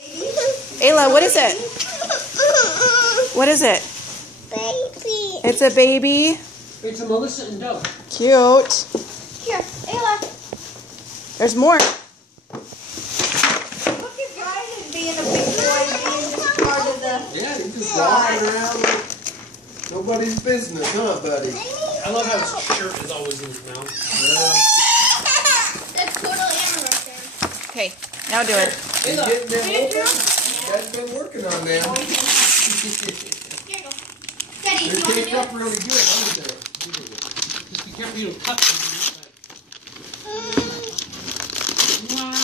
Ayla, what is it? What is it? Baby. It's a baby. It's a Melissa and Doug. Cute. Here, Ayla. There's more. Look at Ryan being a big boy, being this part of the... Yeah, he's just walking around like nobody's business, huh, buddy? I love how his shirt is always in his mouth. Yeah. That's total Amber right there. Okay, now do it. He's getting them open. Dad's been working on them. Here you go. Daddy, you They're want to taped do up it? really good, aren't they? Just be careful you don't cut them. Wow.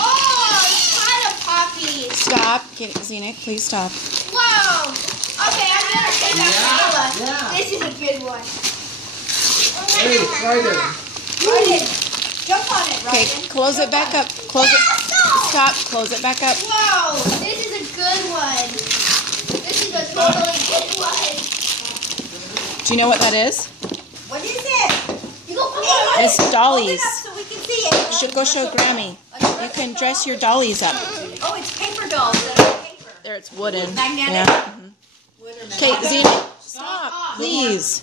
Oh, it's kind of poppy. Stop. Zenik, please stop. Whoa. Okay, I'm going to take that for Ayla. Yeah. This is a good one. Hey, Ryden. Ryden, jump on it, Okay, Ryden. close it back up. Close it. Stop. Close it back up. Whoa, this is a good one. This is a totally good one. Do you know what that is? What is it? You go put it It's dollies. Hold it up so we can see it. You should go show Grammy. You can dress your dollies up. Oh, it's paper dolls that are paper. There, it's wooden. Magnetic? Yeah. Wood or Okay, magnetic? Zenik, stop, please.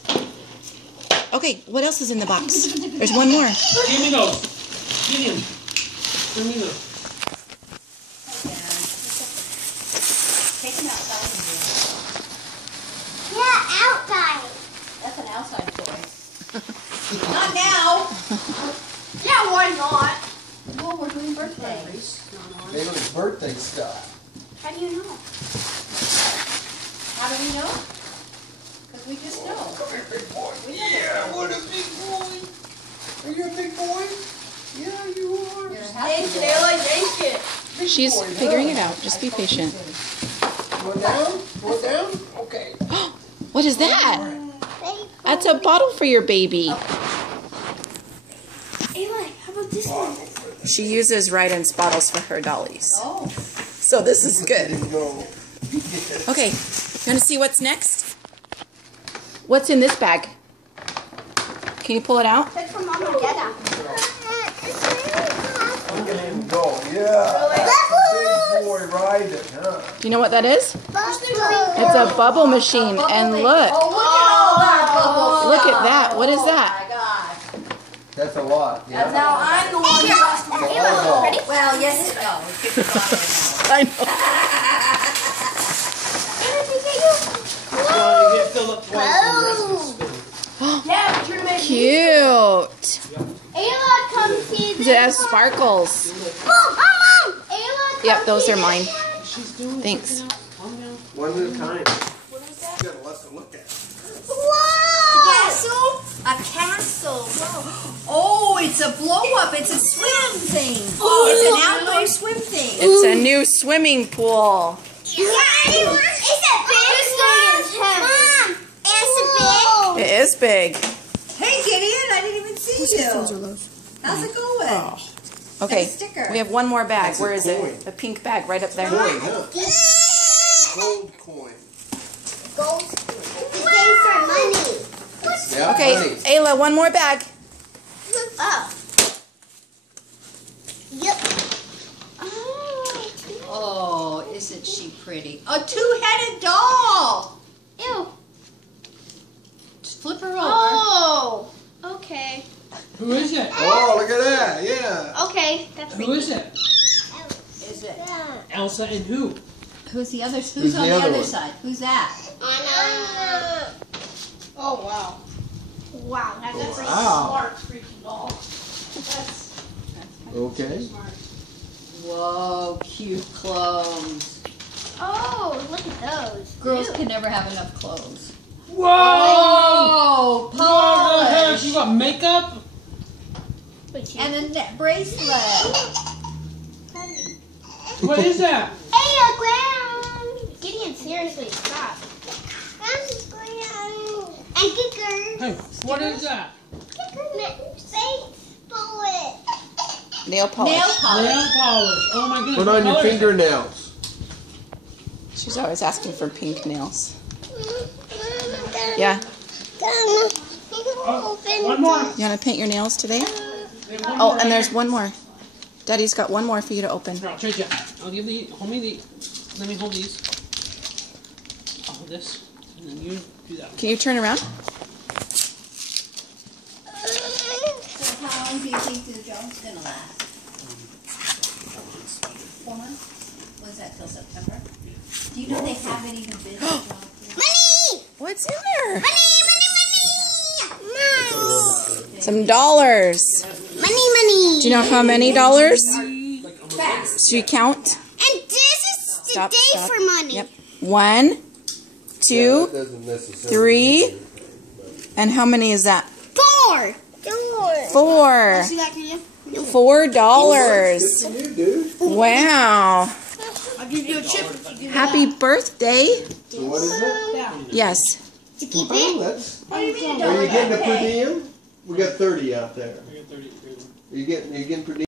Okay, what else is in the box? There's one more. Give me those. Give me them. Bring me those. Take them outside. Yeah, outside. That's an outside toy. Not now. Yeah, why not? Well, we're doing birthdays. They was birthday stuff. How do you know? How do we know? Because we just know. Come here, big boy. Yeah, what a big boy. Are you a big boy? Yeah, you are. Take it, Ayla, take it. Big She's boy, figuring huh? it out. Just be patient. Go down? Go down? Okay. What is that? That's a bottle for your baby. Ayla, how about this one? She uses Ryden's bottles for her dollies. Oh. So this is good. No. Okay, gonna see what's next? What's in this bag? Can you pull it out? That's from Mama and Dada. Look at him go. Yeah. That's a big boy riding, huh? Do you know what that is? It's a bubble machine. And look, Oh, look at all that bubbles. look at that. What is Oh that? my God. That's a lot. Yeah. Now I'm the one who lost my Ayla, ready? Well, yes, no. Kick it off I know. Well, you get filled up twice and the rest of it's spinning. Yeah, but you're gonna make Cute. Ayla, come see this. It has sparkles. Mom, Ayla, come Yep, those see are this mine. one. She's doing Thanks. something else. Calm down. One at a time. What is that? You got a lot to look at. Whoa! A castle. Whoa. Oh, it's a blow up. It's a swim thing. Oh, it's an outdoor swim thing. It's a new swimming pool. Yeah, is it big? This thing is heavy. Mom, is it big? It is big. Hey, Gideon, I didn't even see you. How's it going? Okay, sticker. we have one more bag. That's a Where is coin. it? The pink bag right up there. Coin, huh? Gold coin. Gold. It's made for money. Yeah, Okay, money. Ayla, one more bag. Oh. Yep. Oh, isn't she pretty? A two-headed doll. Ew. Just flip her over. Oh. Okay. Who is it? Oh, look at that. Yeah. Okay. That's Who is it? Is it? Elsa and who? Who's the other? Who's Who's on the the other other one? side? Who's that? Anna. Oh wow. Wow, that's a Wow. smart freaking doll. That's Okay. smart. Whoa, cute clothes. Oh, look at those. Girls Ew. can never have enough clothes. Whoa! Oh, Whoa! polish. You got makeup? But you- And a neck bracelet. What is that? Hey, ground. Gideon, seriously, stop. And kicker. Hey, what is that? Nail polish. Nail polish. Nail polish. Oh my goodness. Put what on your color is it? fingernails. She's always asking for pink nails. Yeah. Oh, more. You want to paint your nails today? Oh, and there's one more. Daddy's got one more for you to open. Here, I'll trade you. I'll give the. Hold me the. Let me hold these. I'll hold this, and then you do that one. Can you turn around? So how long do you think the job's gonna last? 4 months? What's that, till September? Do you know they haven't even been to the job yet? Money! What's in there? Money! Some dollars. Money! Do you know how many dollars? Fast. Should you count? And this is the Stop, day stop. for money. Yep. 1, 2, 3, and how many is that? 4. 4. See that, can you? $4. Good for you, dude. Wow. I'll give you a chip. Happy birthday. So what is it? Yes. To keep Oh, it? that's, What do you mean a are dollar? you getting a per Okay. diem? We got 30 out there. I got 30. Are you getting per diem?